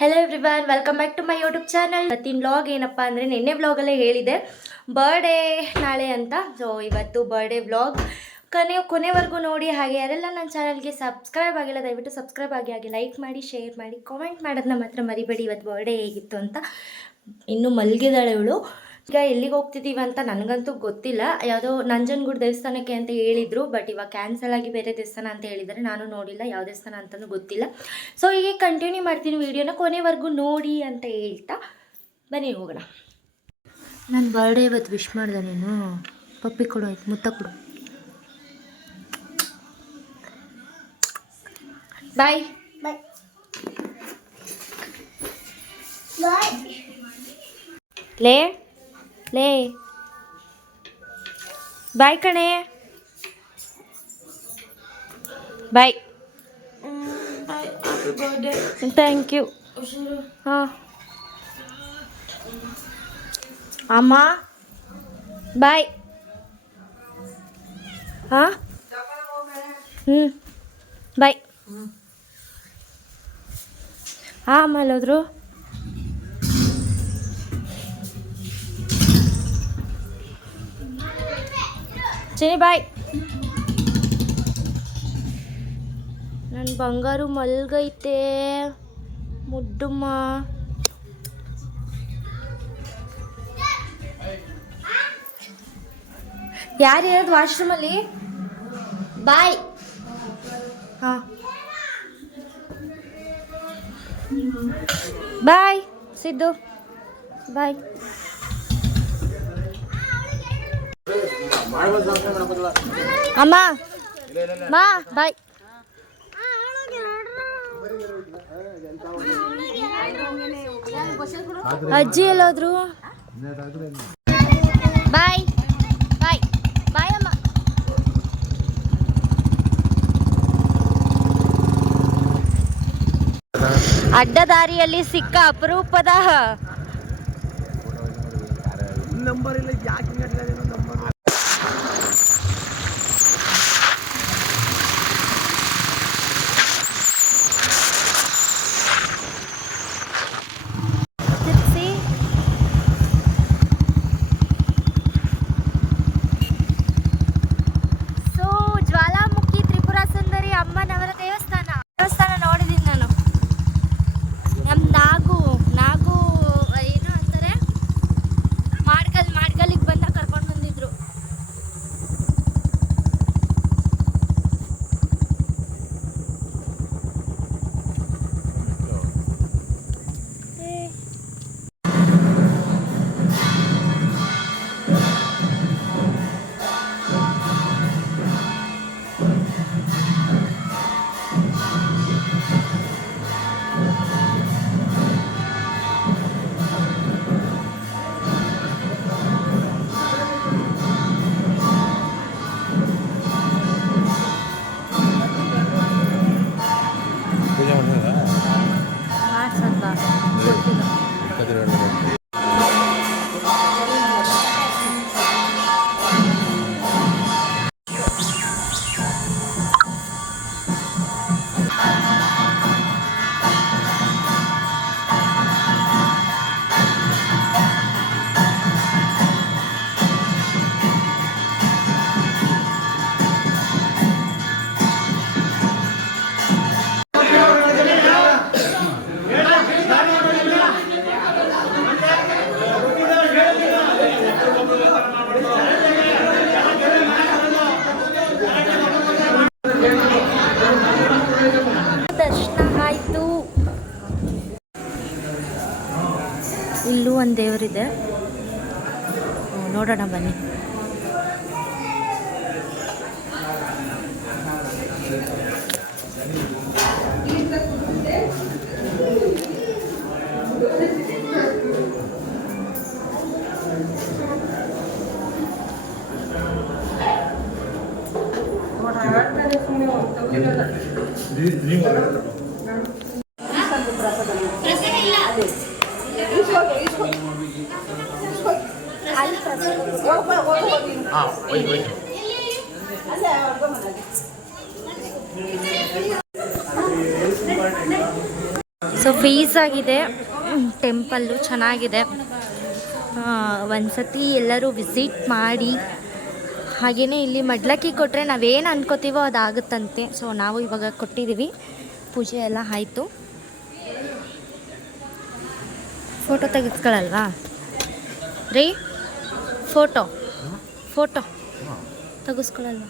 Hello everyone, welcome back to my YouTube channel. ಇವತ್ತಿನ vlog ಏನಪ್ಪ ಅಂದರೆ, ನಿನ್ನೆ ವ್ಲಾಗಲ್ಲೇ ಹೇಳಿದೆ ಬರ್ಡೇ ನಾಳೆ ಅಂತ. ಸೊ ಇವತ್ತು ಬರ್ಡೇ ವ್ಲಾಗ್ ಕೊನೆವರೆಗೂ ನೋಡಿ. ಹಾಗೆ ಯಾರೆಲ್ಲ ನನ್ನ ಚಾನಲ್ಗೆ ಸಬ್ಸ್ಕ್ರೈಬ್ ಆಗಿಲ್ಲ ದಯವಿಟ್ಟು ಸಬ್ಸ್ಕ್ರೈಬ್ ಆಗಿ, ಹಾಗೆ ಲೈಕ್ ಮಾಡಿ, ಶೇರ್ ಮಾಡಿ, ಕಾಮೆಂಟ್ ಮಾಡೋದನ್ನ ಮಾತ್ರ ಮರಿಬೇಡಿ. ಇವತ್ತು ಬರ್ಡೇ ಹೇಗಿತ್ತು ಅಂತ. ಇನ್ನೂ ಮಲಗಿದಾಳೆ ಇವಳು. ಈಗ ಎಲ್ಲಿಗೆ ಹೋಗ್ತಿದ್ದೀವಿ ಅಂತ ನನಗಂತೂ ಗೊತ್ತಿಲ್ಲ. ಯಾವುದೋ ನಂಜನಗೂಡು ದೇವಸ್ಥಾನಕ್ಕೆ ಅಂತ ಹೇಳಿದರು, ಬಟ್ ಇವಾಗ ಕ್ಯಾನ್ಸಲ್ ಆಗಿ ಬೇರೆ ದೇವಸ್ಥಾನ ಅಂತ ಹೇಳಿದ್ದಾರೆ. ನಾನು ನೋಡಿಲ್ಲ ಯಾವ ದೇವಸ್ಥಾನ ಅಂತಲೂ ಗೊತ್ತಿಲ್ಲ. ಸೊ ಹೀಗೆ ಕಂಟಿನ್ಯೂ ಮಾಡ್ತೀನಿ ವೀಡಿಯೋನ, ಕೊನೆವರೆಗೂ ನೋಡಿ ಅಂತ ಹೇಳ್ತಾ ಬನ್ನಿ ಹೋಗೋಣ. ನನ್ನ ಬರ್ಡೇ ಇವತ್ತು ವಿಶ್ ಮಾಡಿದೆ. ನೀನು ಪಪ್ಪಿ ಕೊಡು, ಆಯ್ತು, ಮುತ್ತ ಕೊಡು. ಬಾಯ್ ಬಾಯ್ ಲೇ ಲೇ ಬಾಯ್ ಕಣೆ, ಬಾಯ್. Thank you. ಹಾಂ ಅಮ್ಮ ಬಾಯ್. ಹಾಂ ಬಾಯ್. ಹಾಂ ಅಮ್ಮ ಎಲ್ಲೋದ್ರು? ಸರಿ ಬಾಯ್. ನನ್ನ ಬಂಗಾರು ಮಲ್ಗೈತೆ ಮುಡ್ಡುಮ್ಮ. ಯಾರು ಇರೋದು ವಾಶ್ರೂಮಲ್ಲಿ? ಬಾಯ್. ಹಾಂ ಬಾಯ್ ಸಿದ್ದು, ಬಾಯ್. ಅಮ್ಮ ಮಾ ಬಾಯ್. ಅಜ್ಜಿ ಎಲ್ಲೋದ್ರು? ಬಾಯ್ ಬಾಯ್ ಬಾಯ್ ಅಮ್ಮ. ಅಡ್ಡದಾರಿಯಲ್ಲಿ ಸಿಕ್ಕ ಅಪರೂಪದ ನಂಬರ್ ಇಲ್ಲ. ಯಾಕೆ ನಂಬರ್? ನೋಡಿದ್ದೀನಿ ನಾನು. ನಮ್ಮ ನಾಗು ಏನು ಅಂತಾರೆ, ಮಾಡ್ಗಲ್ಲಿಗೆ ಬಂದಾಗ ಕರ್ಕೊಂಡು ಬಂದಿದ್ರು. ಇಲ್ಲೂ ಒಂದು ದೇವರಿದೆ, ನೋಡೋಣ ಬನ್ನಿ. ಸೊ ಫೀಸ್ ಆಗಿದೆ. ಟೆಂಪಲ್ಲು ಚೆನ್ನಾಗಿದೆ. ಒಂದ್ಸತಿ ಎಲ್ಲರೂ ವಿಸಿಟ್ ಮಾಡಿ. ಹಾಗೆಯೇ ಇಲ್ಲಿ ಮಡ್ಲಕ್ಕಿ ಕೊಟ್ಟರೆ ನಾವೇನು ಅನ್ಕೋತೀವೋ ಅದಾಗುತ್ತಂತೆ. ಸೊ ನಾವು ಇವಾಗ ಕೊಟ್ಟಿದ್ದೀವಿ. ಪೂಜೆ ಎಲ್ಲ ಆಯಿತು. ಫೋಟೋ ತೆಗೆಸ್ಕೊಳ್ಳಲ್ವಾ ರೀ? ಫೋಟೋ ತೆಗೆಸ್ಕೊಳ್ಳಲ್ವಾ?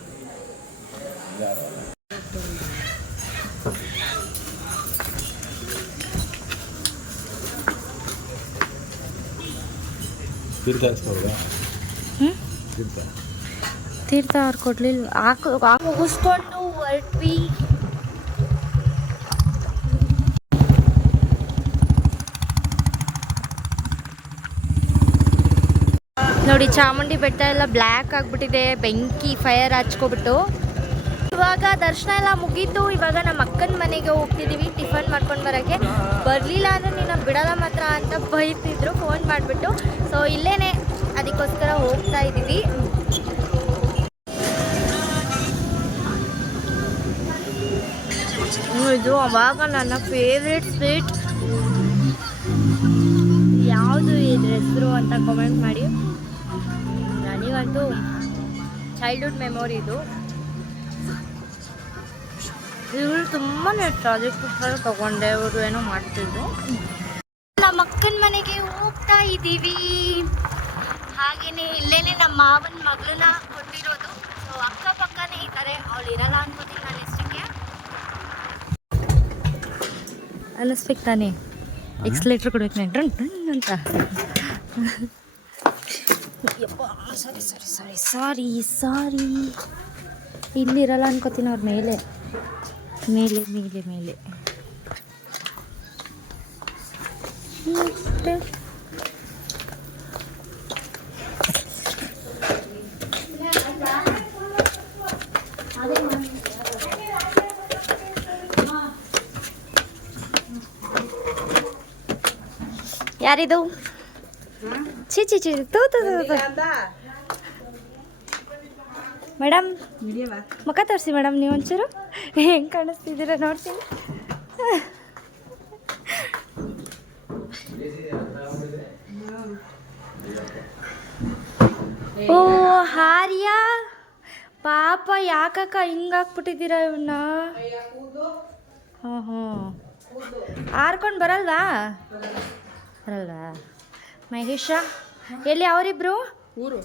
ತೀರ್ಥ ಅವ್ರು ಕೊಡ್ಲಿಲ್ಲ. ಮುಗಿಸ್ಕೊಂಡು ಹೊರಟ್ವಿ. ನೋಡಿ ಚಾಮುಂಡಿ ಬೆಟ್ಟ ಎಲ್ಲ ಬ್ಲ್ಯಾಕ್ ಆಗಿಬಿಟ್ಟಿದೆ, ಬೆಂಕಿ ಫೈರ್ ಹಚ್ಕೊಬಿಟ್ಟು. ಇವಾಗ ದರ್ಶನ ಎಲ್ಲ ಮುಗೀತು. ಇವಾಗ ನಮ್ಮ ಅಕ್ಕನ ಮನೆಗೆ ಹೋಗ್ತಿದ್ದೀವಿ ಟಿಫನ್ ಮಾಡ್ಕೊಂಡು ಬರೋಕ್ಕೆ. ಬರಲಿಲ್ಲ ಅಂದರೆ ನೀನು ಬಿಡಲ್ಲ ಮಾತ್ರ ಅಂತ ಬೈತಿದ್ರು ಫೋನ್ ಮಾಡಿಬಿಟ್ಟು. ಸೊ ಇಲ್ಲೇ ಅದಕ್ಕೋಸ್ಕರ ಹೋಗ್ತಾ ಇದ್ದೀವಿ. ಇದು ಅವಾಗ ನನ್ನ ಫೇವ್ರೆಟ್ ಸ್ವೀಟ್. ಯಾವುದು ಇದ್ರ ಹೆಸರು ಅಂತ ಕಾಮೆಂಟ್ ಮಾಡಿ. ನನಗಂತೂ ಚೈಲ್ಡ್ಹುಡ್ ಮೆಮೊರಿ ಇದು. ಇವರು ತುಂಬಾ ಪ್ರಾಜೆಕ್ಟ್ ತಗೊಂಡೆ. ಅವರು ಏನೋ ಮಾಡ್ತಿದ್ರು. ನಮ್ಮ ಅಕ್ಕನ ಮನೆಗೆ ಹೋಗ್ತಾ ಇದ್ದೀವಿ. ಹಾಗೆಯೇ ಇಲ್ಲೇನೆ ನಮ್ಮ ಮಾವನ ಮಗಳನ್ನ ಕೊಟ್ಟಿರೋದು. ಸೊ ಅಕ್ಕಪಕ್ಕನೇ ಇದ್ದಾರೆ. ಅವಳು ಇರಲ್ಲ ಅನ್ಕೋತೀನಿ ನಾನು ಇಷ್ಟಕ್ಕೆ. ಅನ್ನಿಸ್ಬೇಕು ತಾನೇ, ಎಕ್ಸ್ಲೇಟ್ರ್ ಕೊಡ್ಬೇಕು ನೆಂಟ್ರು ಅಂತ. ಸಾರಿ ಇಲ್ಲಿರಲ್ಲ ಅನ್ಕೋತೀನಿ. ಅವ್ರ ಮೇಲೆ ಯಾರಿದು? ಚಿ ಮೇಡಮ್ ಮುಖ ತೋರಿಸಿ ಮೇಡಮ್. ನೀವು ಒಂಚೂರು ಹೆಂಗೆ ಕಾಣಿಸ್ತಿದ್ದೀರ ನೋಡ್ತೀನಿ. ಓ ಹಾರ್ಯ ಪಾಪ, ಯಾಕಕ್ಕ ಹಿಂಗಾಕ್ಬಿಟ್ಟಿದ್ದೀರ ಇವನ್ನ? ಹಾಂ ಆರ್ಕೊಂಡು ಬರಲ್ವಾ? ಮಹೇಶ ಎಲ್ಲಿ? ಅವರಿಬ್ರು ಊರು.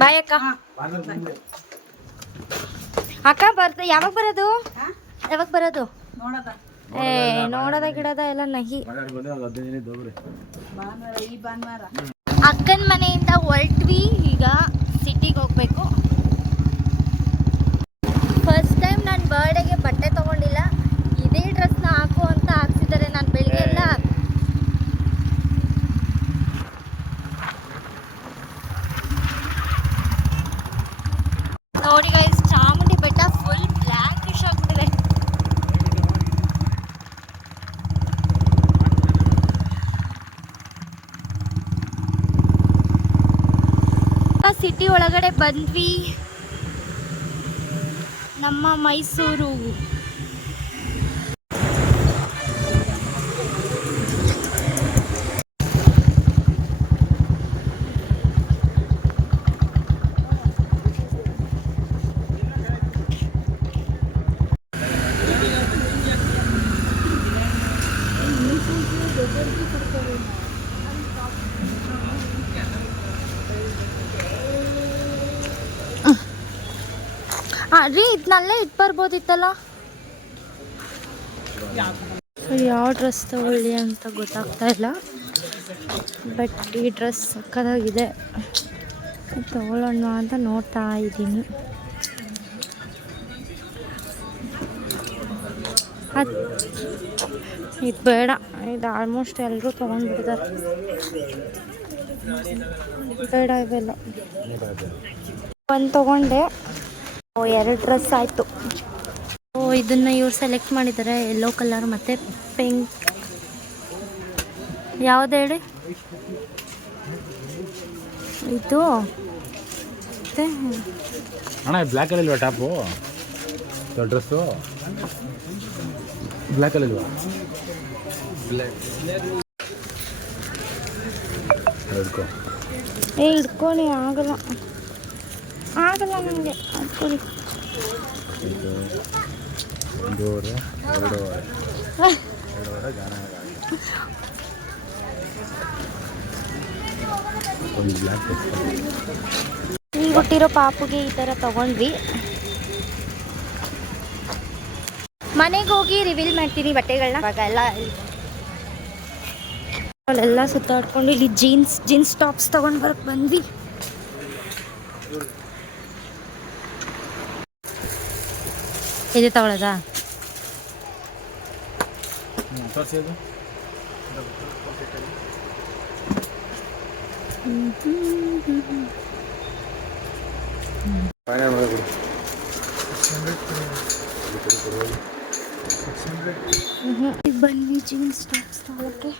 ಬಾಯ್ ಅಕ್ಕ. ಅಕ್ಕ ಯಾವಾಗ ಬರೋದು? ನೋಡೋದ ಗಿಡದ ಎಲ್ಲ ನಹಿ. ಅಕ್ಕನ ಮನೆಯಿಂದ ಹೊರಟ್ವಿ. ಈಗ ಸಿಟಿಗೆ ಹೋಗ್ಬೇಕು. ಫಸ್ಟ್ ಟೈಮ್ ನಾನು ಬರ್ಡೇಗೆ ಬಟ್ಟೆ ತೊಗೊಂಡಿಲ್ಲ. ಇದೇ ಡ್ರೆಸ್ನ ಹಾಕು ಅಂತ ಹಾಕ್ಸಿದ್ದಾರೆ. ನಾನು ಬೆಳಿಗ್ಗೆ ಎಲ್ಲ ನೋಡಿ ಗೈಸ್, ಚಾಮುಂಡಿ ಬೆಟ್ಟ ಫುಲ್ ಬ್ಲ್ಯಾಕಿಶ್ ಆಗಿಬಿಟ್ಟಿದೆ. ಸಿಟಿ ಒಳಗಡೆ ಬಂದ್ವಿ. ನಮ್ಮ ಮೈಸೂರು. ರೀ ಇದನ್ನಲ್ಲೇ ಇಟ್ಟು ಬರ್ಬೋದಿತ್ತಲ್ಲ. ಯಾವ ಡ್ರೆಸ್ ತಗೊಳ್ಳಿ ಅಂತ ಗೊತ್ತಾಗ್ತಾ ಇಲ್ಲ. ಬಟ್ ಈ ಡ್ರೆಸ್ ಸಕ್ಕತ್ತಾಗಿದೆ, ತಗೊಳ್ಳೋಣ ಅಂತ ನೋಡ್ತಾ ಇದ್ದೀನಿ. ಇದು ಬೇಡ, ಇದು ಆಲ್ಮೋಸ್ಟ್ ಎಲ್ಲರೂ ತೊಗೊಂಡ್ಬಿಟ್ಟಿದ್ದಾರೆ. ಬೇಡ ಇವೆಲ್ಲ. ಒಂದು ತೊಗೊಂಡೆ, ಎರಡು ಡ್ರೆಸ್ ಆಯಿತು. ಇದನ್ನು ಇವ್ರು ಸೆಲೆಕ್ಟ್ ಮಾಡಿದ್ದಾರೆ, ಯೆಲ್ಲೋ ಕಲರ್ ಮತ್ತು ಪಿಂಕ್. ಯಾವುದು ಹೇಳಿ? ಇದು ಮತ್ತೆ ಅಣ್ಣ ಬ್ಲ್ಯಾಕಲ್ಲಿ ಇಲ್ವಾ ಟಾಪು ಡ್ರೆಸ್ಸು ಬ್ಲ್ಯಾಕಲ್ಲಿ ಇಲ್ವಾ ಹಿಡ್ಕೊ ಹಿಡ್ಕೊಳ್ಳಿ ಆಗಲ್ಲ ನನಗೆ ಹಿಡ್ಕೊಳ್ಳಿ ಒಂದೂವರೆ ಎರಡೂವರೆ ಗಾನ ಒಂದು ಬ್ಲ್ಯಾಕ್ ಈಗ ಹುಟ್ಟಿರೋ ಪಾಪುಗೆ ಈ ಥರ ತೊಗೊಂಡ್ವಿ. ಮನೆಗೆ ಹೋಗಿ ರಿವೀಲ್ ಮಾಡ್ತೀನಿ ಬಟ್ಟೆಗಳನ್ನ. ಇವಾಗ ಅಲ್ಲೆಲ್ಲ ಸುತ್ತಾಡ್ಕೊಂಡು ಇಲ್ಲಿ ಜೀನ್ಸ್ ಟಾಪ್ಸ್ ತೊಗೊಂಡು ಬರಕ್ಕೆ ಬಂದ್ವಿ. ಇದು ತಗೊಳ್ಳೋದಾ? ತೋರಿಸೋದು ಬನ್ನಿ ಜೀನ್ಸ್ ಟಾಪ್ಸ್ ತಗೊಳಕ್ಕೆ.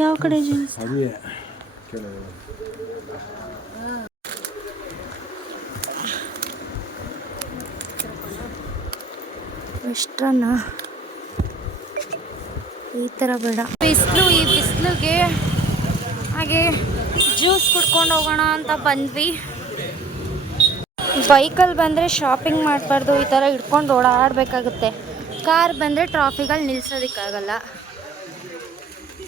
ಯಾವ ಕಡೆ ಜೀನ್ಸ್? ವೆಸ್ಟ್ರನ್ನ ಈ ಥರ ಬೇಡ. ಈ ಬಿಸಿಲಿಗೆ ಹಾಗೆ ಜ್ಯೂಸ್ ಕುಡ್ಕೊಂಡು ಹೋಗೋಣ ಅಂತ ಬಂದ್ವಿ. ಬೈಕಲ್ಲಿ ಬಂದರೆ ಶಾಪಿಂಗ್ ಮಾಡಬಾರ್ದು, ಈ ಥರ ಹಿಡ್ಕೊಂಡು ಓಡಾಡಬೇಕಾಗುತ್ತೆ. ಕಾರ್ ಬಂದರೆ ಟ್ರಾಫಿಕಲ್ಲಿ ನಿಲ್ಸೋದಕ್ಕಾಗಲ್ಲ.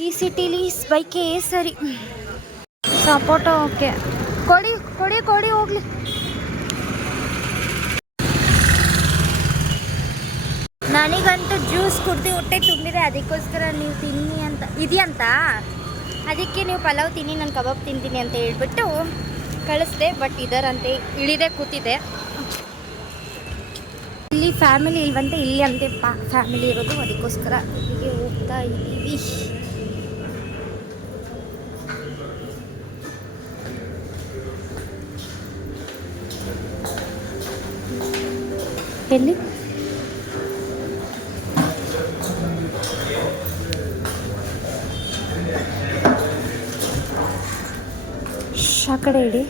ಈ ಸಿಟಿಲಿ ಬೈಕೇ ಸರಿ. ಸಪೋಟೋ ಓಕೆ, ಕೊಡಿ ಹೋಗ್ಲಿ. ನನಗಂತೂ ಜ್ಯೂಸ್ ಕುಡ್ದು ಹೊಟ್ಟೆ ತುಂಬಿದೆ, ಅದಕ್ಕೋಸ್ಕರ ನೀವು ತಿನ್ನಿ ಅಂತ ಇದೆಯಂತ, ಅದಕ್ಕೆ ನೀವು ಪಲಾವ್ ತಿನ್ನಿ, ನಾನು ಕಬಾಬ್ ತಿಂತೀನಿ ಅಂತ ಹೇಳ್ಬಿಟ್ಟು ಕಳಿಸ್ದೆ. ಬಟ್ ಇದರಂತೆ ಇಳಿದೇ ಕೂತಿದೆ. ಇಲ್ಲಿ ಫ್ಯಾಮಿಲಿ ಇಲ್ವಂತೆ, ಇಲ್ಲಿ ಅಂತೆ ಫ್ಯಾಮಿಲಿ ಇರೋದು, ಅದಕ್ಕೋಸ್ಕರ ಇಲ್ಲಿಗೆ ಹೋಗ್ತಾ ಇದ್ದೀವಿ. ಎಲ್ಲಿ ಆ ಕಡೆ ಇಡಿ.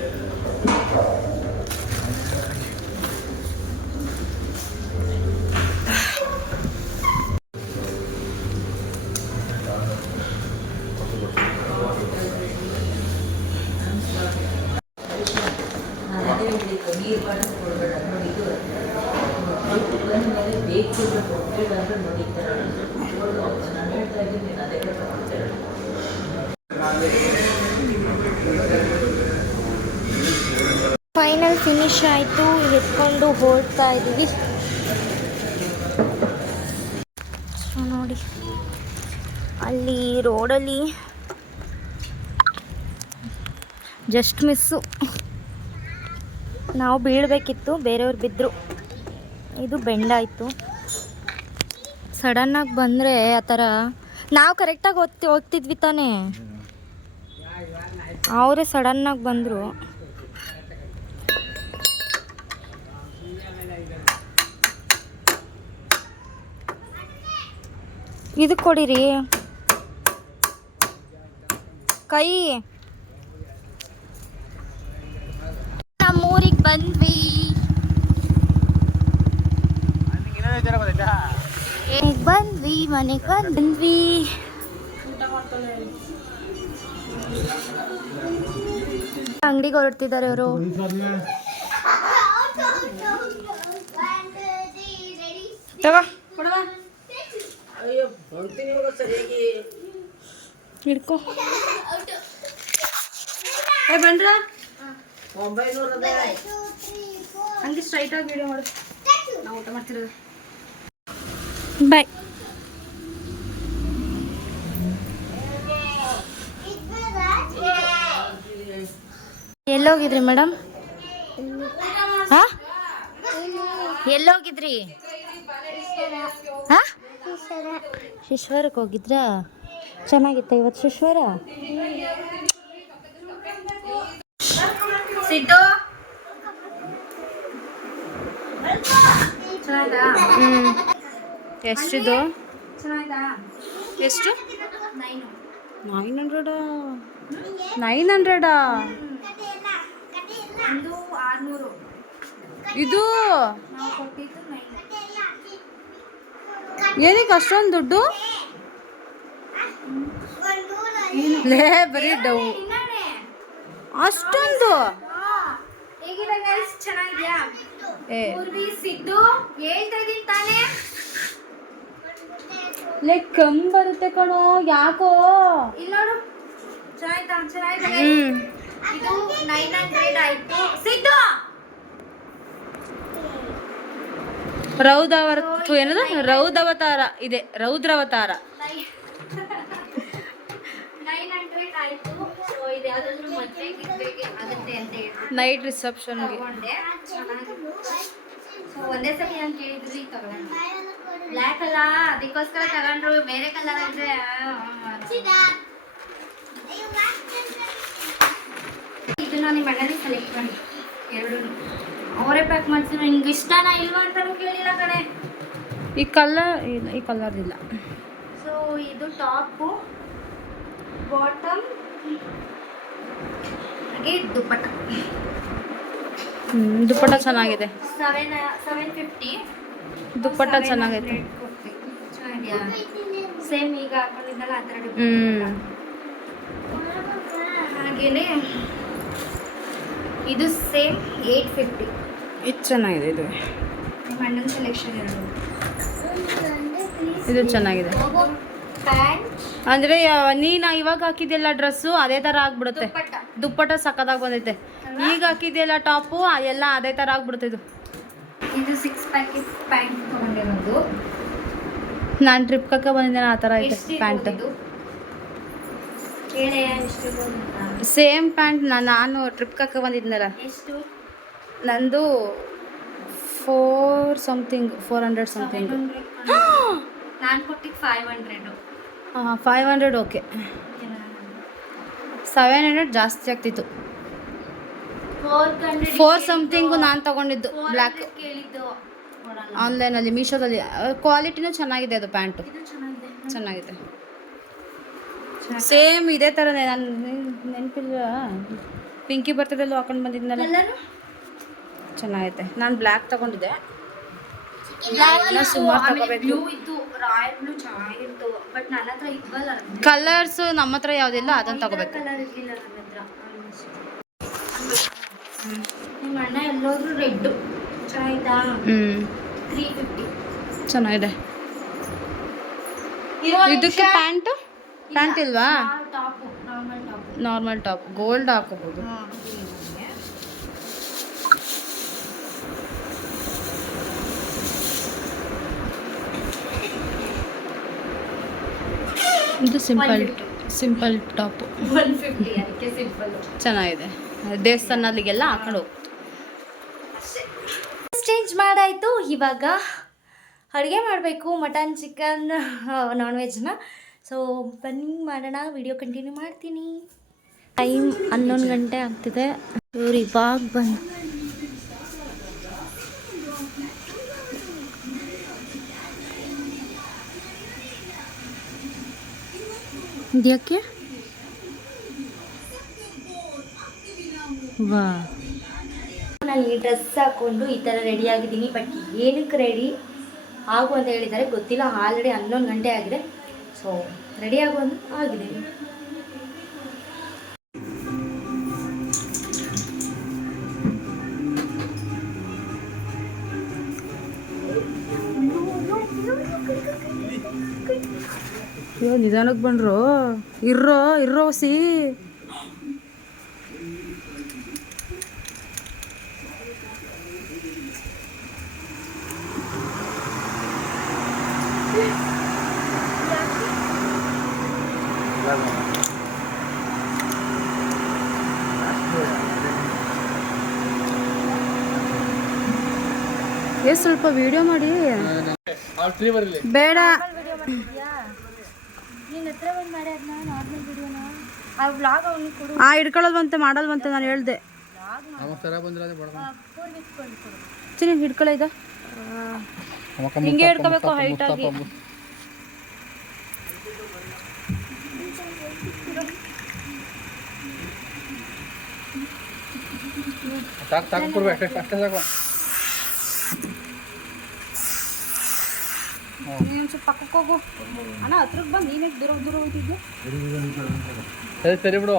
ಫೈನಲ್ ಫಿನಿಶ್ ಆಯಿತು. ಎತ್ಕೊಂಡು ಹೊರಡ್ತಾ ಇದ್ದೀವಿ. ಸೊ ನೋಡಿ, ಅಲ್ಲಿ ರೋಡಲ್ಲಿ ಜಸ್ಟ್ ಮಿಸ್ಸು. ನಾವು ಬೀಳಬೇಕಿತ್ತು, ಬೇರೆಯವ್ರು ಬಿದ್ದರು. ಇದು ಬೆಂಡಾಯಿತು. ಸಡನ್ನಾಗಿ ಬಂದರೆ ಆ ಥರ ನಾವು ಕರೆಕ್ಟಾಗಿ ಹೋಗ್ತಿದ್ವಿ ತಾನೇ, ಅವರೇ ಸಡನ್ನಾಗಿ ಬಂದರು. ಇದು ಕೊಡಿರಿ ಕೈ. ನಮ್ಮೂರಿಗೆ ಬಂದ್ವಿ. ಮನೆಗೆ ಬಂದ್ವಿ. ಅಂಗಡಿಗೆ ಹೊರಡ್ತಿದ್ದಾರೆ ಅವರು. ಹಿಡ್ಕೊ ಬಂದ್ರ ಹಂಗೆ ಸ್ಟ್ರೈಟ್ ಆಗಿ ವಿಡಿಯೋ ಮಾಡು. ನಾವು ಊಟ ಮಾಡ್ತಿರೋದು. ಬಾಯ್. ಎಲ್ಲೋಗಿದ್ರಿ ಮೇಡಮ್? ಹಾಂ, ಎಲ್ಲೋಗಿದ್ರಿ? ಹಾಂ, ಶಿಶ್ವರಕ್ಕೆ ಹೋಗಿದ್ರಾ? ಚೆನ್ನಾಗಿತ್ತ ಇವತ್ತು ಶಿಶ್ವರ? ಸಿದ್ದು ಎಷ್ಟಿದು? ಎಷ್ಟು? 9. 900 ಒಂದು 600 ಇದು ನಾವು ಕೊಟ್ಟಿದ್ದು 900. ಏನಕ್ಕೆ ಅಷ್ಟೊಂದು ದುಡ್ಡು ಲೇ ಬರೀ ಡೌ ಇನ್ನೇನೆ? ಅಷ್ಟೊಂದು ಹೇಗಿದೆ ಗೈಸ್, ಚೆನ್ನಾಗಿದ್ಯಾ? ಏ ಪೂರ್ವಿ ಸಿದ್ದು ಹೇಳ್ತಾ ಇದೀನಿ ತಾನೇ. ಲೇ ಕಮ್ಮಿ ಬರುತ್ತೆ ಕಣೋ ಯಾಕೋ ಇಲ್ಲಿ ನೋಡು, ಚೆನ್ನಾಯ್ತಾ? ಚೆನ್ನಾಗಿದೆ guys. ಹ್ಮ್ ಇದು 900 ಆಯ್ತು. ಸಿದ್ದು ಏನದು ರೌದವತಾರ ಇದೆ, ರೌದ್ರವತಾರ 900 ಆಯ್ತು. ಸೊ ಇದು ಯಾವ್ದಾದ್ರು ಮದ್ವೆಗೆ ಆಗುತ್ತೆ ಅಂತ ಹೇಳಿ ನೈಟ್ ರಿಸೆಪ್ಷನ್ಗೆ ತಗೊಂಡೆ. ಚೆನ್ನಾಗಿ ಸೊ ಒಂದೇ ಸತಿ ಅಂತ ಕೇಳಿದ್ರಿ ತಗೊಂಡೆ. ಬ್ಲ್ಯಾಕ್ ಅಲ್ಲ, ಅದಕ್ಕೋಸ್ಕರ ತಗೊಂಡ್ರು. ಬೇರೆ ಕಲರ್ ಅಂದ್ರೆ ಇದನ್ನ ನಿಮ್ಮ ಅಣ್ಣನೇ ಸೆಲೆಕ್ಟ್ ಮಾಡಿ ಎರಡು ಅವರೇ ಪ್ಯಾಕ್ ಮಾಡ್ತೀನಿ. ನಿಂಗೆ ಇಷ್ಟನಾ ಇಲ್ವಾ ಅಂತಾನು ಕೇಳಿಲ್ಲ ಕಣೆ. ಈ ಕಲರ್ ಇಲ್ಲ, ಈ ಕಲರ್ ಇಲ್ಲ. ಸೊ ಇದು ಟಾಪು, ಬಾಟಮ್, ಹಾಗೆ ದುಪ್ಪಟ್ಟ. ದುಪ್ಪಟ್ಟ ಚೆನ್ನಾಗಿದೆ, 750. ದುಪ್ಪಟ್ಟ ಚೆನ್ನಾಗೈತೆ. ಚೆನ್ನಾಗಿದೆಯಾ? ಸೇಮ್ ಈಗ ಹಾಕೊಂಡಿದ್ದಲ್ಲ ಆ ಥರ ಹಾಗೇನೆ ಇದು ಸೇಮ್ 850. ಇದು ಚೆನ್ನಾಗಿದೆ. ಇದು ನಿಮ್ಮ ಅಣ್ಣನ ಸೆಲೆಕ್ಷನ್ ಎರಡು. ಇದು ಚೆನ್ನಾಗಿದೆ. ಪ್ಯಾಂಟ್ ಅಂದ್ರೆ ನೀನು ಇವಾಗ ಹಾಕಿದೆಲ್ಲ ಡ್ರೆಸ್ಸು ಅದೇ ಥರ ಆಗ್ಬಿಡುತ್ತೆ. ದುಪ್ಪಟ್ಟ ದುಪ್ಪಟ್ಟ ಸಕ್ಕದಾಗಿ ಬಂದೈತೆ. ಈಗ ಹಾಕಿದೆಲ್ಲ ಟಾಪು ಎಲ್ಲ ಅದೇ ಥರ ಆಗ್ಬಿಡುತ್ತೆ. ಇದು 6 ಪ್ಯಾಕೆಟ್ ಪ್ಯಾಂಟ್ ತೊಗೊಂಡಿರೋದು. ನಾನು ಟ್ರಿಪ್ಗೆ ಬಂದಿದ್ದೇನೆ, ಆ ಥರ ಐತೆ ಪ್ಯಾಂಟ್. ಸೇಮ್ ಪ್ಯಾಂಟ್ ನಾನು ಟ್ರಿಪ್ಗೆ ಬಂದಿದ್ನಲ್ಲ, ಎಷ್ಟು? ನಂದು 400 ಸಮಥಿಂಗ್. ನಾನು ಕೊಟ್ಟಿದ್ದು 500. 500 ಓಕೆ. 700 ಜಾಸ್ತಿ ಆಗ್ತಿತ್ತು. 4 ಸಮಥಿಂಗು ನಾನು ತಗೊಂಡಿದ್ದು ಬ್ಲ್ಯಾಕ್ ಕೇಳಿದ್ದು ಆನ್ಲೈನಲ್ಲಿ, ಮೀಶೋದಲ್ಲಿ. ಕ್ವಾಲಿಟಿನೂ ಚೆನ್ನಾಗಿದೆ, ಅದು ಪ್ಯಾಂಟು ಇದು ಚೆನ್ನಾಗಿದೆ. ಚೆನ್ನಾಗಿದೆ. ಸೇಮ್ ಇದೇ ಥರನೇ. ನಾನು ನೆನಪಿಲ್ಲ, ಪಿಂಕಿ ಬರ್ತದಲ್ಲೂ ಹಾಕೊಂಡು ಬಂದಿದ್ನಲ್ಲ, ಎಲ್ಲರೂ ಚೆನ್ನಾಗೈತೆ. ನಾನು ಬ್ಲ್ಯಾಕ್ ತಗೊಂಡಿದ್ದೆ. ಸುಮಾರು ತಗೋಬೇಕು. ಬ್ಲೂ ಇತ್ತು, ರಾಯಲ್ ಬ್ಲೂ ಚೆನ್ನಾಗಿತ್ತು. ಬಟ್ ನನ್ನ ಹತ್ರ ಇದ್ವಲ್ಲ ಕಲರ್ಸು ನಮ್ಮ ಹತ್ರ ಯಾವುದಿಲ್ಲ, ಅದನ್ನು ತಗೋಬೇಕು. ಕಲರ್ ಇರಲಿಲ್ಲ ನನ್ನ ಹತ್ರ. ನಿಮ್ಮ ಅಣ್ಣ ಎಲ್ಲೋದ್ರು ರೆಡ್ ಚೆನ್ನಾಗಿತ್ತಾ? 350. ಚೆನ್ನಾಗಿದೆ. ಇದಕ್ಕೆ ಪ್ಯಾಂಟ್ ಇಲ್ವಾ? Top, normal top. Normal top, gold ಹಾಕೋಬಹುದು. ಇದು ಸಿಂಪಲ್ ಟಾಪು 150. ಅದಕ್ಕೆ ಸಿಂಪಲ್ ಚೆನ್ನಾಗಿದೆ. ದೇವಸ್ಥಾನಲ್ಲಿಗೆಲ್ಲ ಹಾಕೊಂಡು ಹೋಗ್ಬೋದು. ಚೇಂಜ್ ಮಾಡಾಯಿತು. ಇವಾಗ ಅಡುಗೆ ಮಾಡಬೇಕು, ಮಟನ್, ಚಿಕನ್, ನಾನ್ ವೆಜ್ನ. ಸೊ ಬನ್ನಿ ಮಾಡೋಣ, ವಿಡಿಯೋ ಕಂಟಿನ್ಯೂ ಮಾಡ್ತೀನಿ. ಟೈಮ್ 11 ಗಂಟೆ ಆಗ್ತಿದೆ. ಇವ್ರು ಇವಾಗ ಬಂದು ಇದಕ್ಕೆ ವಾ, ನಾನು ಈ ಡ್ರೆಸ್ ಹಾಕ್ಕೊಂಡು ಈ ಥರ ರೆಡಿ ಆಗಿದ್ದೀನಿ. ಬಟ್ ಏನಕ್ಕೆ ರೆಡಿ ಆಗು ಅಂತ ಹೇಳಿದ್ದಾರೆ ಗೊತ್ತಿಲ್ಲ. ಆಲ್ರೆಡಿ 11 ಗಂಟೆ ಆಗಿದೆ. ಸೊ ರೆಡಿ ಆಗುವಂತ ಆಗಿದೆ. ಅಯ್ಯೋ ನಿಧಾನಕ್ಕೆ ಬಂದ್ರು. ಇರ್ರೋ ಸಿ. ಸ್ವಲ್ಪ ವಿಡಿಯೋ ಮಾಡಿ. ಬೇಡ, ಹಿಡ್ಕೊಳ್ಳೋದು ಮಾಡಲ್ವಂತೆ. ನಾನು ಹೇಳ್ದೆ ಚಿನ್ನ ಹಿಡ್ಕೊಳ್ಳೋ. ಇದು ಹಿಂಗೆ ಹಿಡ್ಕೋಬೇಕು ಹೈಟ್ ಆಗಿ. ಸಾಕು ಸಾಕು ಕೊಡ್ಬೇಕು ಅಷ್ಟೇ ಸಾಕು. ನೀನು ಸ್ವಲ್ಪ ಪಕ್ಕಕ್ಕೆ ಹೋಗು ಅಣ್ಣ. ಹತ್ರಕ್ಕೆ ಬಂದು ನೀನೇ ದೂರ ದೂರ ಹೋಗ್ತಿದ್ದೆ. ಸರಿ ಸರಿ ಬಿಡು.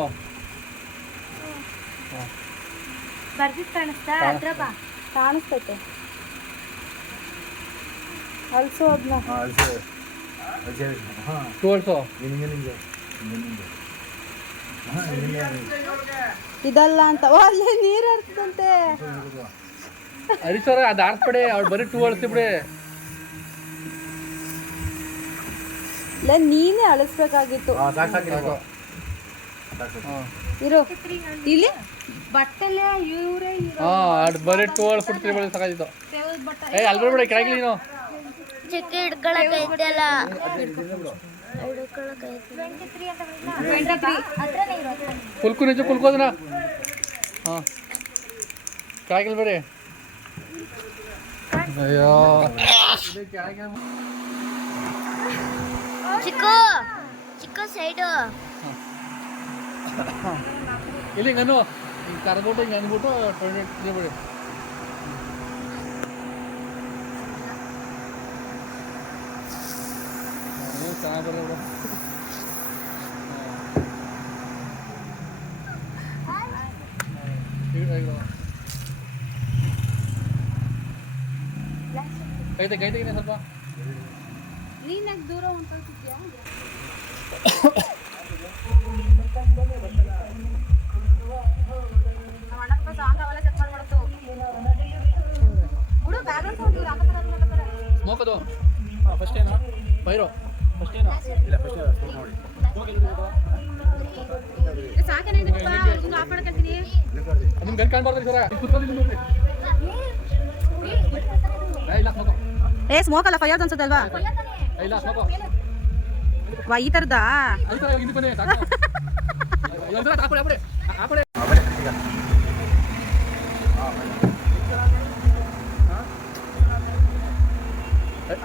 ಬರ್ದಿದ್ದು ಕಾಣಿಸ್ತಾ? ಹತ್ರ ಬಾ. ಕಾಣಿಸ್ತೈತೆ ಅಲ್ಸು ಅದನ್ನ. ತೋಳ್ಸು. ಇದಲ್ಲ ಅಂತ ಅಲ್ಲೇ ನೀರು ಹರಿಸ್ತಂತೆ. ಹರೀಶ್ವರ ಅದು ಆರಿಸ್ಬಿಡಿ, ಅವ್ಳು ಬರೀ ಟೂ ಅಳಿಸಿ ಬಿಡಿ. ಇಲ್ಲ ನೀನೇ ಅಳಿಸ್ಬೇಕಾಗಿತ್ತು. ಇರು ಇಲ್ಲಿ ಬಟ್ಟೆಲೆ ಇವರೇ ಅದು ಬರೀ ಟೂ ಅಳಿಸ್ಬಿಡ್ತೀರಿ ಬಿಡಿ, ಸಾಕಾಗಿತ್ತು. ಏ ಅಲ್ಲಿ ಬರ್ಬಿಡಿ ಕೆಳಗಿಲಿ ನೀನು. ಚಿಕ್ಕ ಹಿಡ್ಕೊಳಕೈತಲ್ಲ. ಕುಲ್ಕು ನಿಜ ಕುಲ್ಕೋದನ. ಹಾಂ ಕೆಳಗಿಲ್ ಬೇಡಿ. ಅಯ್ಯೋ ಚಿಕ್ಕು ಚಿಕ್ಕು ಸೈಡು. ಇಲ್ಲಿ ಹಿಂಗನ್ನು ಹಿಂಗೆ ಕರೆದ್ಬಿಟ್ಟು ಹಿಂಗೆ ಅಂದ್ಬಿಟ್ಟು ಬಿಡಿ. ಚೆನ್ನಾಗಿ ಬರಲ್ಲ ಬಿಡು. ಕೈ ತೆಗಿನೇ ಸ್ವಲ್ಪ. ನೀನಾಗ ದೂರ ಹೊಂಟೋಗ್ತಿದ್ಯಾ? ಸ್ಮೋಕ್ ಅದು ಫಸ್ಟ್ ಏನೋ ಬೈರೋ ಫಸ್ಟ್ ಏನೋ ಇಲ್ಲ ಫಸ್ಟ್ ನೋಡಿ ನಿಮ್ಗೆ ಗನ್ ಕಾಣ್ಬಾರ್ದು ಸರ. ಇಲ್ಲ ಸ್ಮೋಕ್. ಏ ಸ್ಮೋಕ್ ಅಲ್ಲ ಫೈರ್ ಅನ್ಸುತ್ತೆ ಅಲ್ವಾ? ಇಲ್ಲ ಸ್ಮೋಕ್ ವಾ ಈ ಥರದ್ದಾ? ಹಿಂದೆ ಬನ್ನಿ ಸಾಕು.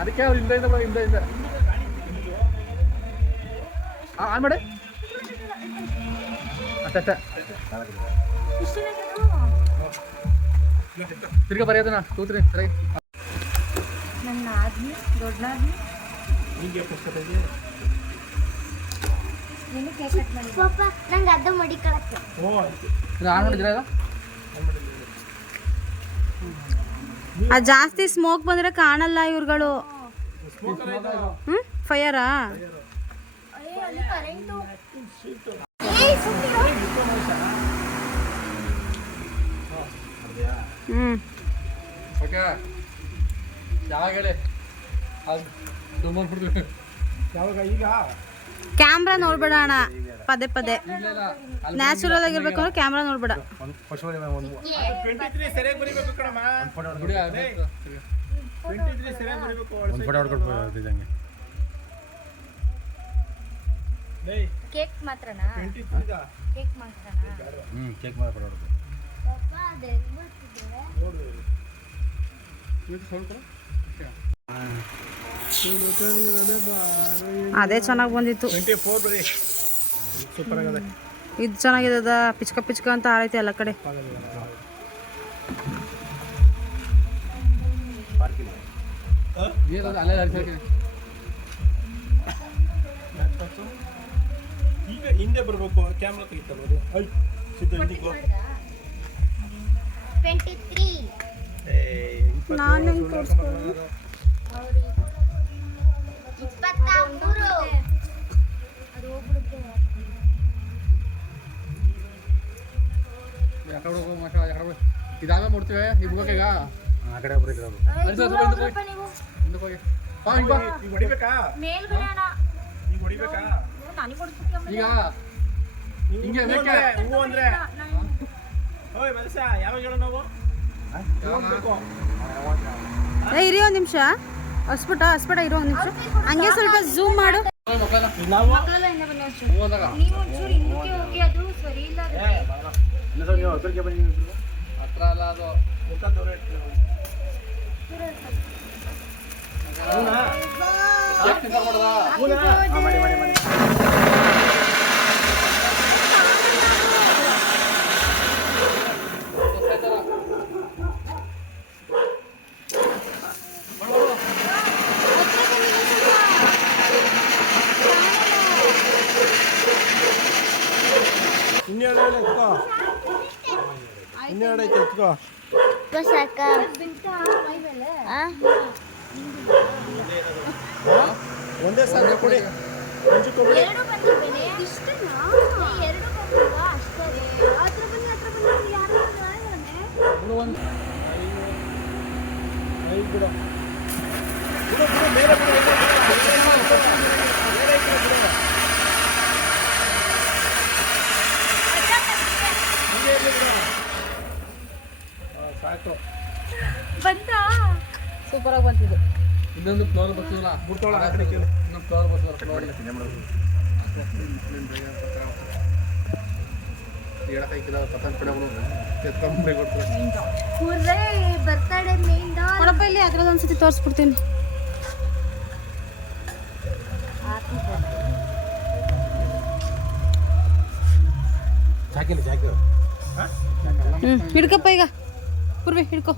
ಅದಕ್ಕೆ ಅವ್ರು ಹಿಂದೆ ಆನ್ ಮಾಡಿ ಅಷ್ಟೇ. ತಿರ್ಗಾ ಬರೆಯೋದನ್ನ ಕೂತ್ರಿ ಸರಿ. ನನ್ನ ಆದ್ಮಿ ದೊಡ್ಡ ಆದ್ಮಿ ನೀನು ಕೇಕ್ ಕಟ್ ಮಾಡಿ ಪಾಪ ನಂಗೆ ಅದು ಮಡಿಕೊಳ್ಳಕ್ಕೆ. ಆನ್ ಮಾಡಿದ್ರಾ ಇದು? ಅದು ಜಾಸ್ತಿ ಸ್ಮೋಕ್ ಬಂದರೆ ಕಾಣಲ್ಲ ಇವ್ರುಗಳು. ಫೈಯರಾ? ಓಕೆ ಯಾವಾಗ ಹೇಳಿ ಅದು ತುಂಬ ಯಾವಾಗ ಈಗ ಕ್ಯಾಮ್ರಾ ನೋಡ್ಬೇಡ ಅಣ್ಣ ಪದೇ ಪದೇ. ನ್ಯಾಚುರಲ್ ಆಗಿರ್ಬೇಕು ಅಂದ್ರೆ ಕ್ಯಾಮ್ರಾ ನೋಡ್ಬೇಡ. ಕೇಕ್ ಮಾತ್ರನಾ? ಕೇಕ್ ಮಾತ್ರನಾ? ಕೇಕ್ ಮಾತ್ರ ಅದೇ ಚೆನ್ನಾಗಿ ಬಂದಿತ್ತು. ಇದು ಚೆನ್ನಾಗಿದೆ. ಪಿಚ್ಕ ಪಿಚ್ಕ ಅಂತ ಆರೈತೆ ಎಲ್ಲ ಕಡೆ. ಈಗ ಹಿಂದೆ ಬರಬೇಕು. ಕ್ಯಾಮ್ರಾ ತೆಗಿತಾರೆ. ನಾನು ತೋರಿಸ್ಕೊಂಡು ಇದಾಗ ಮಾಡ್ತೀವಿ ಈ ಬುಗೀಗ ಆ ಕಡೆ ಒಬ್ಬರು ಹೊಡಿಬೇಕಾ? ಮೇಲ್ಗಡೆ ಈಗ ಹೊಡಿಬೇಕಾ? ಈಗ ಹಿಂಗೆ ಹೂ ಅಂದ್ರೆ ಓಯ್ ಮನಸ ಯಾವಾಗ ಹೇಳೋ ನಾವು ಇರಿ ಒಂದು ನಿಮಿಷ. ಹಸ್ಬಿಟ ಇರೋ ಒಂದು ನಿಮಿಷ. ಹಂಗೆ ಸ್ವಲ್ಪ ಝೂಮ್ ಮಾಡು. ಹತ್ರ ಅಲ್ಲ ಅದು ಮುಖ ದೂರ ಇನ್ನೆರಡು ಐತೆ ಎತ್ಕೋ. ಸಾಕ ಒಂದೇ ಸಾಕು ಕೊಡಿ. ಮಂಜು ಕೊಡಿ. ಎರಡು ಬಂದಿದ್ದೇನೆ ಇಷ್ಟನಾ ಎರಡು ಬಂದಿಲ್ವಾ ಅಷ್ಟೇ ಹತ್ರ ಬನ್ನಿ ಯಾರು ಐದು ಬಿಡು. ಬಿಡು ಬಿಡು ಬೇರೆ ಬಿಡು. ಸಾಕು. ಬಂತಾ ಸೂಪರಾಗಿ ಬಂತಿದೆ. ಇನ್ನೊಂದು ಫ್ಲೋರ್ ಬರ್ತದಲ್ಲ ಬಿಡ್ತಾಳ ಆ ಕಡೆ ಕೇಳು. ಇನ್ನೊಂದು ಫ್ಲೋರ್ ಬರ್ತದಲ್ಲ ಫ್ಲೋರ್ ಹೇಳಕ್ಕಾಗಿಲ್ಲ ಪತಂಗ ಪಡೆಗಳು ಎತ್ಕೊಂಡ್ರೆ ಕೊಡ್ತಾರೆ. ಹುರ್ರೇ ಬರ್ತಡೆ ಮೇಂದ ಕೊಡಪ್ಪ ಇಲ್ಲಿ ಅದ್ರದ್ದು ಒಂದ್ಸತಿ ತೋರಿಸ್ಬಿಡ್ತೀನಿ. ಜಾಕಿಲ್ಲ ಜಾಕಿ ಹಿಡ್ಕಪ್ಪ ಈಗ ಪೂರ್ವಿ ಹಿಡ್ಕೊ.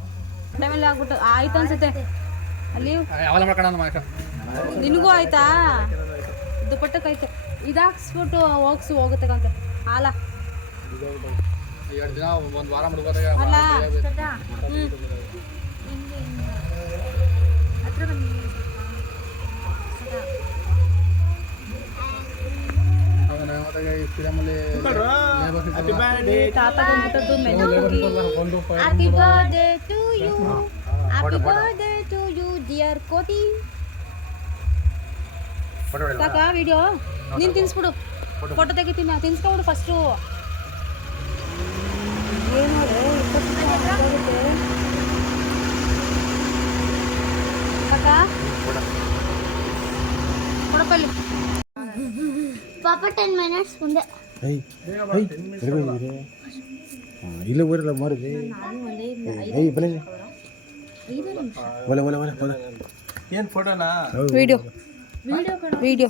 ಟೈಮಲ್ಲಿ ಆಗ್ಬಿಟ್ಟು ಆಯ್ತು ಅನ್ಸುತ್ತೆ ಅಲ್ಲಿ. ಯಾವಾಗ ಮಾಡ್ಕೋಣ ಮಾಕ ನಿನಗೂ ಆಯ್ತಾ ದುಪ್ಪಟ್ಟಕ್ಕೈತೆ ಇದಾಕ್ಸ್ಬಿಟ್ಟು ಹೋಗುತ್ತೆ ಕಂತೆ ಹಾಲ 2 ದಿನ 1 ವಾರ ಮುಡ್ಕೋದಾಗ ಅಲ್ಲ. ಹತ್ರ ಬನ್ನಿ ಫಿಲಮಲ್ಲಿ ಹ್ಯಾಪಿ ಬರ್ಡೇ. ತಾತ ಬಂದ್ಬಿಟ್ಟದ್ದು ಮೆನು happy birthday to you happy birthday to you dear ಕೋಟಿ ಸಾಕ ವಿಡಿಯೋ ನೀನು ತಿನ್ಸ್ಬಿಡು. ಫೋಟೋ ತೆಗಿತೀನಿ ತಿನ್ಸ್ಕೊಬಿಡು ಫಸ್ಟು. ಏನು ಸಾಕ ಕೊಡಪ್ಪ ಇಲ್ಲಿ. ಪಾಪ 10 minutes ಮುಂದೆ ಇಲ್ಲ ಊರಲ್ಲ ಮಾರಿದೆ ಬನ್ನಿ ಒಲೆ ಒಲೆ ಒಲೆ ಒಲೆ ಏನು ಫೋಟೋನಾ? ವಿಡಿಯೋ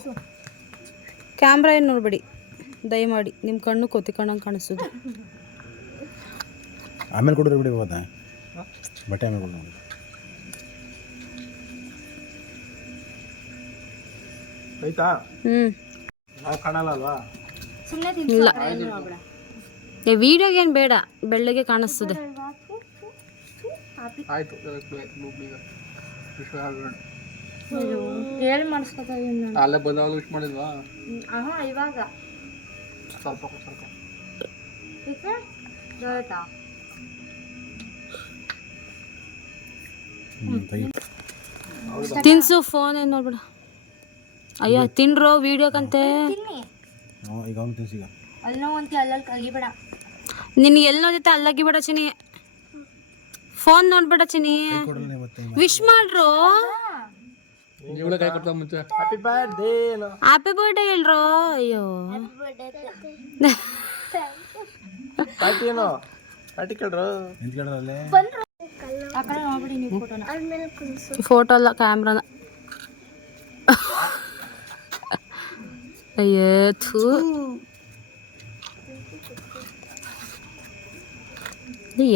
ಕ್ಯಾಮ್ರಾ ಏನು ನೋಡಬೇಡಿ ದಯಮಾಡಿ. ನಿಮ್ಮ ಕಣ್ಣು ಕೊತ್ತಿಕೊಂಡಂಗೆ ಕಾಣಿಸ್ತದೆ. ಆಮೇಲೆ ಕೊಡಿದ್ರೆ ಬಿಡಿ ಹೋದ ಬಟ್ಟೆ ಆಮೇಲೆ ಕೊಡ ಆಯ್ತಾ? ನಾವು ಕಾಣಲ್ಲ ಅಲ್ವಾ? ಸುಮ್ಮನೆ ಇಲ್ಲ ವಿಡಿಯೋಗೆ ಏನು ಬೇಡ ಬೆಳ್ಳಗೆ ಕಾಣಿಸ್ತದೆ. ಆಯ್ತು ಹೇಳಿ ಮಾಡಿಸ್ಕೊತಾ ಇದ್ದೀನಿ ಅಲ್ಲೇ ಬಂದವಾಗ ವಿಶ್ ಮಾಡಿಲ್ವಾ? ಇವಾಗ ಸ್ವಲ್ಪ ತಿನ್ಸು ಫೋನ್ ಏನು ನೋಡ್ಬೇಡ. ಅಯ್ಯೋ ತಿನ್ರೋ ವಿಡಿಯೋಕ್ಕಂತೆ. ಈಗ ಅವ್ನು ತಿನ್ಸಿಗ ಅಲ್ಲಿ ನೋವಂತಿ ಅಲ್ಲಲ್ಲಿ ಕಗಿಬೇಡ. ನಿನ್ಗೆ ಎಲ್ಲಿ ನೋದೈತೆ ಅಲ್ಲಾಗಿ ಬೇಡ ಚಿನಿ. ಫೋನ್ ನೋಡ್ಬೇಡ ಚಿನಿ. ವಿಶ್ ಮಾಡ್ರು. ಇವಳೆ ಕೈ ಕೊಡ್ತಾ ಮುಂಚೆ ಹ್ಯಾಪಿ ಬರ್ಡೇ. ಹ್ಯಾಪಿ ಬರ್ಡೇ ಹೇಳ್ರೋ. ಅಯ್ಯೋ ಪಾರ್ಟಿ ಏನೋ ಪಾರ್ಟಿ ಕೇಳ್ರು. ನಿಂತ್ಕೊಳ್ಳೋದಲ್ಲೇ ಆ ಕಡೆ ನೋಡ್ಬಿಡಿ ನೀವು ಫೋಟೋನ. ಫೋಟೋ ಅಲ್ಲ ಕ್ಯಾಮ್ರಾನ. ಅಯ್ಯೋ ಥೂ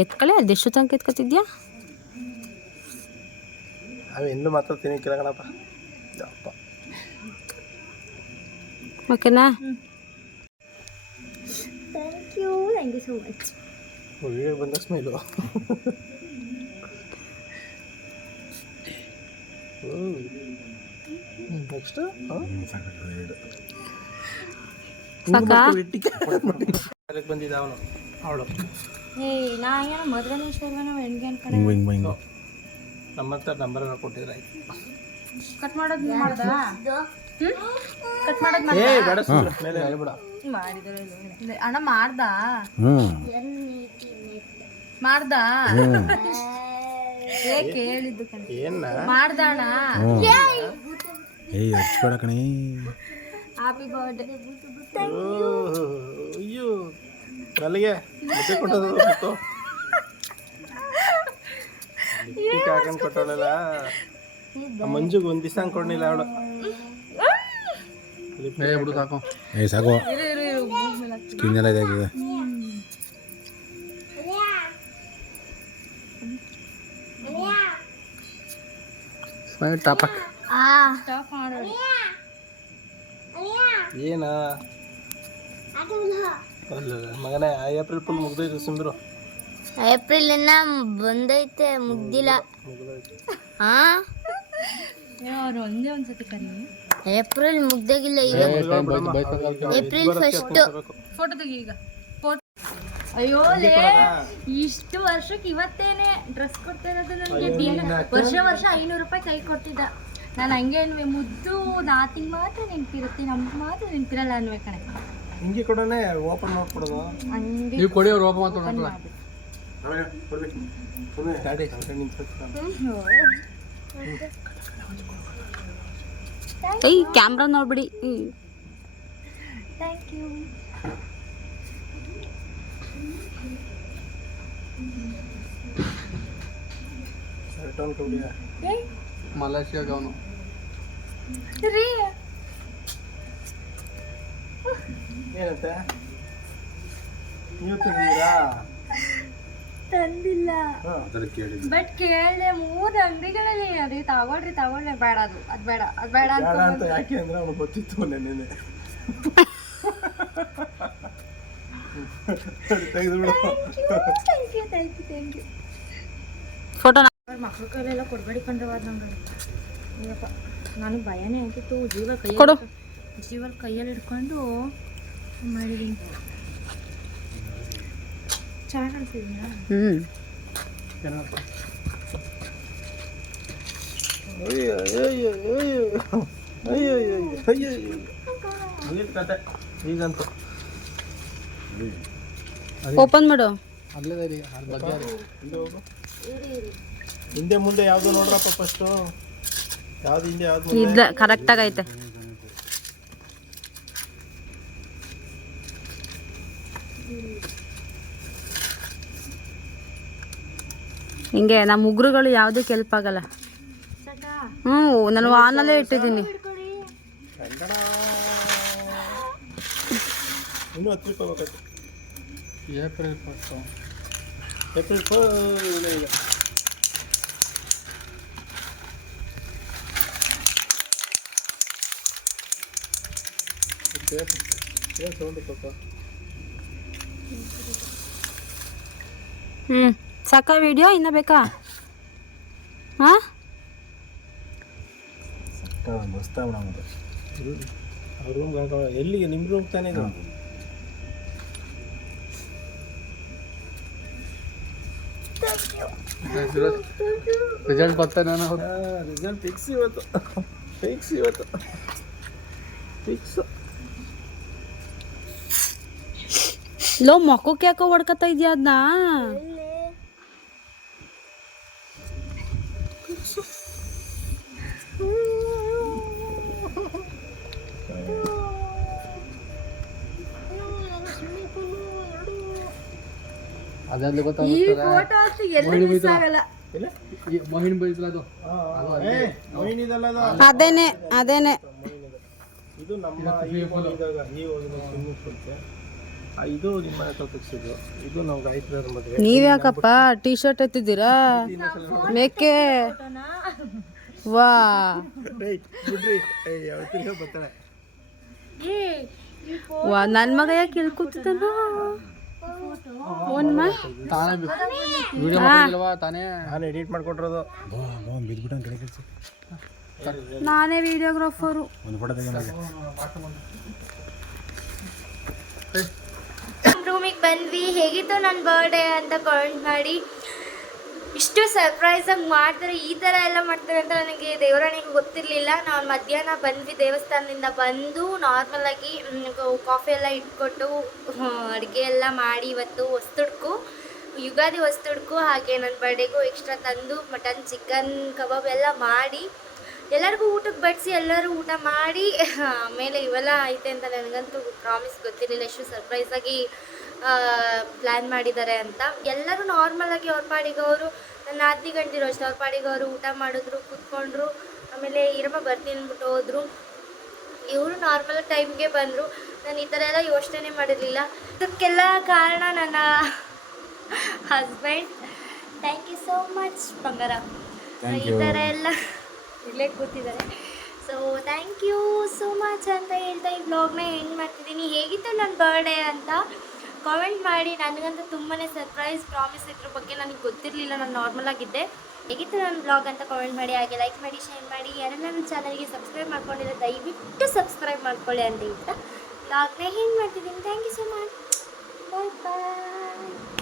ಎತ್ಕಳೆ ಅದೆಷ್ಟು ತನಕ ಎತ್ಕೊತಿದ್ಯಾ? ಅವು ಇನ್ನೂ ಮಾತಾಡ್ತೀನಿ ಕೇಳಕಣಪ್ಪ. ಓಕೆನಾ? Thank you so much. Video ಬಂದ ಸ್ಮೈಲು. ನೆಕ್ಸ್ಟ್ ಸಾಕಾ? ಬಂದಿದ್ದ ಅವನು ಅವಳು ನಾ ಏನೋ ಮದುವೆನೇ ಶುರುವನ ಹೆಣ್ಗೆ ಅನ್ಕೊಂಡೆ. ಹಿಂಗೆ ಹಿಂಗೆ ಹಿಂಗೆ ನಮ್ಮ ಹತ್ರ ನಂಬರ್ ಕೊಟ್ಟಿದ್ರೆ ಆಯ್ತು. ಕಟ್ ಮಾಡೋದು ಮಾಡ್ದ? ಕಟ್ ಮಾಡೋದು ಏ ಬೇಡ ಸುಮ್ಮನೆ ಮೇಲೆ ಹೇಳ್ಬೇಡ. ಅಣ್ಣ ಮಾಡ್ದ ಏಕೆ ಹೇಳಿದ್ದು ಏನ ಮಾಡ್ದ ಅಣ್ಣ. ಏಯ್ ಹಚ್ಬೇಡ ಕಣಿ. Happy birthday. ಅಯ್ಯೋ ಅಲ್ಲಿಗೆ ಮತ್ತೆ ಕೊಟ್ಟದು ಗೊತ್ತು. ಲಿಪ್ಟಿಕ್ ಹಾಕೊಂಡು ಕೊಟ್ಟವಳಲ್ಲ ಮಂಜುಗೆ ಒಂದು ದಿವಸ ಅನ್ಕೊಂಡಿಲ್ಲ ಅವಳು. ಬಿಡು ಸಾಕು. ಏಯ್ ಸಾಕು ಸ್ಕಿನ್ ಎಲ್ಲ ಇದಾಗಿದೆ. ಸ್ಮೈಲ್ ಟಾಪಕ್ ಸ್ಟಾಪ್ ಮಾಡೋದು. ಏನ ಅಲ್ಲ ಮಗನೇ ಏಪ್ರಿಲ್ ಫುಲ್ ಮುಗ್ದೈತೆ ಸುಂದ್ರು. ಏಪ್ರಿಲ್ ಇನ್ನ ಬಂದೈತೆ ಮುಗ್ದಿಲ್ಲ. ಹಾ ಒಂದೇ ಒಂದ್ಸತಿ ಕರಿ. ಏಪ್ರಿಲ್ ಮುಗ್ದಾಗಿಲ್ಲ ಈಗ. April first. ಫೋಟೋ ತೆಗಿ ಈಗ. ಅಯ್ಯೋ ಇಷ್ಟು ವರ್ಷಕ್ಕೆ ಇವತ್ತೇನೆ ಡ್ರೆಸ್ ಕೊಡ್ತಾ ಇರೋದು ನನಗೆ. ವರ್ಷ 500 ರೂಪಾಯಿ ಕೈ ಕೊಡ್ತಿದ್ದ. ನಾನು ಹಂಗೆ ಅನ್ವೆ ಮುದ್ದು ನಾತಿಂಗ್ ಮಾತ್ರ ನೆನ್ಪಿರುತ್ತೆ, ನಮ್ಗೆ ಮಾತ್ರ ನೆನ್ಪಿರಲ್ಲ ಅನ್ವೆ ಕಣೆ. ಹಿಂಗೆ ಕೊಡೋಣ ಓಪನ್ ಮಾಡ್ಕೊಡೋದು. ಹಂಗೆ ನೀವು ಕೊಡಿ ಅವ್ರು ಓಪನ್ ಮಾಡ್ಕೊಂಡು ಗಾಡಿ ನಿಂತ್ಕೊಳ್ತಾನೆ. ಏಯ್ ಕ್ಯಾಮ್ರಾ ನೋಡ್ಬಿಡಿ. Thank you. ರಿಟರ್ನ್ ಕೊಡಿಯಾ ಮಲೇಷಿಯಾಗ ಅವನು ರೀ ಏನಂತೆ ನೀವು ತಂದಿದ್ದೀರಾ? ತಂದಿಲ್ಲ, ಅದರ ಕೇಳಿದ್ದು ಬಟ್ ಕೇಳಿದೆ 3 ಅಂಗಡಿಗಳಲ್ಲಿ ಅದೇ ತಗೊಳ್ರಿ ಬೇಡ, ಅದು ಬೇಡ ಬೇಡ ಅಂತ ಯಾಕೆ ಅಂದ್ರೆ ಅವ್ನು ಗೊತ್ತಿತ್ತು ನೆನ್ನೆ. ತೆಗೆದುಬಿಡು. Thank you. ಫೋಟೋ ಮಕ್ಳ ಕೈಲೆಲ್ಲ ಕೊಡ್ಬೇಡಿ ಕಂಡ್ರವಾದ ನಂಗೆ. ಅಯ್ಯಪ್ಪ ನನಗೆ ಭಯನೇ ಆಗ್ತಿತ್ತು. ಕೊಡು. ಜೀವಲ್ ಕೈಯಲ್ಲಿ ಹಿಡ್ಕೊಂಡು ಮಾಡಿದ್ದೀನಿ. ಚೆನ್ನಾಗಿ ಕಾಣಿಸ್ತಿದ್ದೀನಾ? ಈಗಂತೂ ಓಪನ್ ಮಾಡು. ಅಲ್ಲೇ ರೀ ಬಜಾರಿ ಹಿಂದೆ ಮುಂದೆ ಯಾವ್ದು ನೋಡ್ರಪ್ಪ ಫಸ್ಟು. ಯಾವ್ದು ಹಿಂದೆ ಯಾವ್ದು ಇಲ್ಲ ಕರೆಕ್ಟಾಗಿ ಐತೆ. ಹಿಂಗೆ ನಮ್ಮ ಉಗ್ರುಗಳು ಯಾವುದಕ್ಕೆ ಹೆಲ್ಪ್ ಆಗಲ್ಲ. ನಾನು ಆನಲ್ಲೇ ಇಟ್ಟಿದ್ದೀನಿ. ಇನ್ನೂ 10 ರೂಪಾಯಿ ಬೇಕಾಯ್ತು. ಏಪ್ರಿಲ್ 1 ಏಪ್ರಿಲ್ ಇಲ್ಲ. ಏನು ಸೌಂಡ್ ಪಾಪ. ಸಾಕಾ ವಿಡಿಯೋ ಇನ್ನ ಬೇಕಾ? ಹಾಂ ಮಸ್ತ್ ಅವ್ರ ರೂಮ್ ಎಲ್ಲಿಗೆ? ನಿಮ್ಮ ರೂಮ್ ತಾನೇ ಇದು. ರಿಸಲ್ಟ್ ಬರ್ತಾನೆ. ರಿಸಲ್ಟ್ ಫಿಕ್ಸ್ ಇವತ್ತು. ಫಿಕ್ಸ್. ಲೋ ಮಕ್ಕಕ್ಕೆ ಯಾಕೋ ಹೊಡ್ಕತ್ತಾ ಇದೆಯಾ ಅದನ್ನ? ಅದಾದ್ಲಿ ಈ ಫೋಟೋ ಅಂತೂ ಎಲ್ಲಿ ಮಿಸ್ ಆಗಲ್ಲ. ಮೋಹಿನ್ ಬೈಸ್ಲ ಅದು ಮೊಯ್ನಿದಲ್ಲ ಅದು. ಅದೇನೆ ಇದು ನಮ್ಮ ಈ ಹೋಗಿದಾಗ ಸ್ವಿಮ್ಮಿಂಗ್ ಪೂಲ್ಗೆ. ಇದು ನಿಮ್ಮ ತೆಗ್ಸಿದ್ದು. ಇದು ನಾವು ಗಾಯತ್ರಿ ಅವ್ರ ಮದುವೆ. ನೀವ್ಯಾಕಪ್ಪ ಟೀ ಶರ್ಟ್ ಎತ್ತಿದ್ದೀರಾ ಮೇಕೆ? ವಾ ಬಿಡ್ರಿ ಯಾವತ್ತಿಗೆ ಬರ್ತಾಳೆ. ವಾ ನನ್ನ ಮಗ ಯಾಕೆ ಇಲ್ಲಿ ಕೂತಿದ್ದಾನ? ತಾನೇ ವಿಡಿಯೋ ಮಾಡಿಲ್ವಾ? ತಾನೇ ನಾನು ಎಡಿಟ್ ಮಾಡ್ಕೊಟ್ರೋದು. ಬಿದ್ಬಿಟ್ಟು ಕಡೆ ಕೆಲಸ ನಾನೇ ವಿಡಿಯೋಗ್ರಾಫರು. ಒಂದು ಫೋಟೋ ತೆಗೆದ ರೂಮಿಗೆ ಬಂದ್ವಿ. ಹೇಗಿತ್ತು ನನ್ನ ಬರ್ಡೇ ಅಂತ ಕಾಮೆಂಟ್ ಮಾಡಿ. ಇಷ್ಟು ಸರ್ಪ್ರೈಸಾಗಿ ಮಾಡ್ತಾರೆ, ಈ ಥರ ಎಲ್ಲ ಮಾಡ್ತಾರೆ ಅಂತ ನನಗೆ ದೇವರಾಣಿಗೆ ಗೊತ್ತಿರಲಿಲ್ಲ. ನಾವು ಮಧ್ಯಾಹ್ನ ಬಂದ್ವಿ, ದೇವಸ್ಥಾನದಿಂದ ಬಂದು ನಾರ್ಮಲಾಗಿ ಕಾಫಿ ಎಲ್ಲ ಇಟ್ಕೊಟ್ಟು ಅಡುಗೆ ಎಲ್ಲ ಮಾಡಿ ಇವತ್ತು ಹೊಸ್ತುಡ್ಕು ಯುಗಾದಿ ಹೊಸ್ತುಡ್ಕು ಹಾಗೆ ನನ್ನ ಬರ್ಡೇಗೂ ಎಕ್ಸ್ಟ್ರಾ ತಂದು ಮಟನ್ ಚಿಕನ್ ಕಬಾಬ್ ಎಲ್ಲ ಮಾಡಿ ಎಲ್ಲರಿಗೂ ಊಟಕ್ಕೆ ಬಡಿಸಿ ಎಲ್ಲರೂ ಊಟ ಮಾಡಿ ಆಮೇಲೆ ಇವೆಲ್ಲ ಐತೆ ಅಂತ ನನಗಂತೂ ಪ್ರಾಮಿಸ್ ಗೊತ್ತಿರಲಿಲ್ಲ ಎಷ್ಟು ಸರ್ಪ್ರೈಸಾಗಿ ಪ್ಲ್ಯಾನ್ ಮಾಡಿದ್ದಾರೆ ಅಂತ. ಎಲ್ಲರೂ ನಾರ್ಮಲಾಗಿ ಅವ್ರ ಪಾಡಿಗೆ ಅವರು ನನ್ನ ನಾದಿನಿ ಗಂಟಿರೋ ಅಷ್ಟು ಅವ್ರ ಪಾಡಿಗೆ ಅವರು ಊಟ ಮಾಡಿದ್ರು, ಕೂತ್ಕೊಂಡ್ರು. ಆಮೇಲೆ ಇರಮ್ಮ ಬರ್ತೀನಿ ಅಂದ್ಬಿಟ್ಟು ಹೋದರು. ಇವರು ನಾರ್ಮಲ್ ಟೈಮ್ಗೆ ಬಂದರು. ನಾನು ಈ ಥರ ಎಲ್ಲ ಯೋಚನೆ ಮಾಡಿರಲಿಲ್ಲ. ಇದಕ್ಕೆಲ್ಲ ಕಾರಣ ನನ್ನ husband. Thank you so much ಬಂಗಾರ. ಈ ಥರ ಎಲ್ಲ ಇಲ್ಲೇ ಕೂತಿದ್ದಾರೆ. So thank you so much ಅಂತ ಹೇಳ್ತಾ ಈ ವ್ಲಾಗ್ನ ಎಂಡ್ ಮಾಡ್ತಿದ್ದೀನಿ. ಹೇಗಿತ್ತು ನನ್ನ ಬರ್ಡೇ ಅಂತ ಕಾಮೆಂಟ್ ಮಾಡಿ. ನನಗಂತೂ ತುಂಬಾ ಸರ್ಪ್ರೈಸ್ ಪ್ರಾಮಿಸ್ ಇದ್ರ ಬಗ್ಗೆ ನನಗೆ ಗೊತ್ತಿರಲಿಲ್ಲ, ನಾನು ನಾರ್ಮಲ್ ಆಗಿದ್ದೆ. ಹೇಗಿತ್ತು ನನ್ನ ಬ್ಲಾಗ್ ಅಂತ ಕಾಮೆಂಟ್ ಮಾಡಿ, ಹಾಗೆ ಲೈಕ್ ಮಾಡಿ, ಶೇರ್ ಮಾಡಿ. ಯಾರೆಲ್ಲ ನನ್ನ ಚಾನಲ್ಗೆ ಸಬ್ಸ್ಕ್ರೈಬ್ ಮಾಡ್ಕೊಂಡಿರೋ ದಯವಿಟ್ಟು ಸಬ್ಸ್ಕ್ರೈಬ್ ಮಾಡ್ಕೊಳ್ಳಿ ಅಂತ ಹೇಳ್ತಾ ಬ್ಲಾಗ್ನ ಏನು ಮಾಡ್ತಿದ್ದೀನಿ. Thank you so much. Bye bye.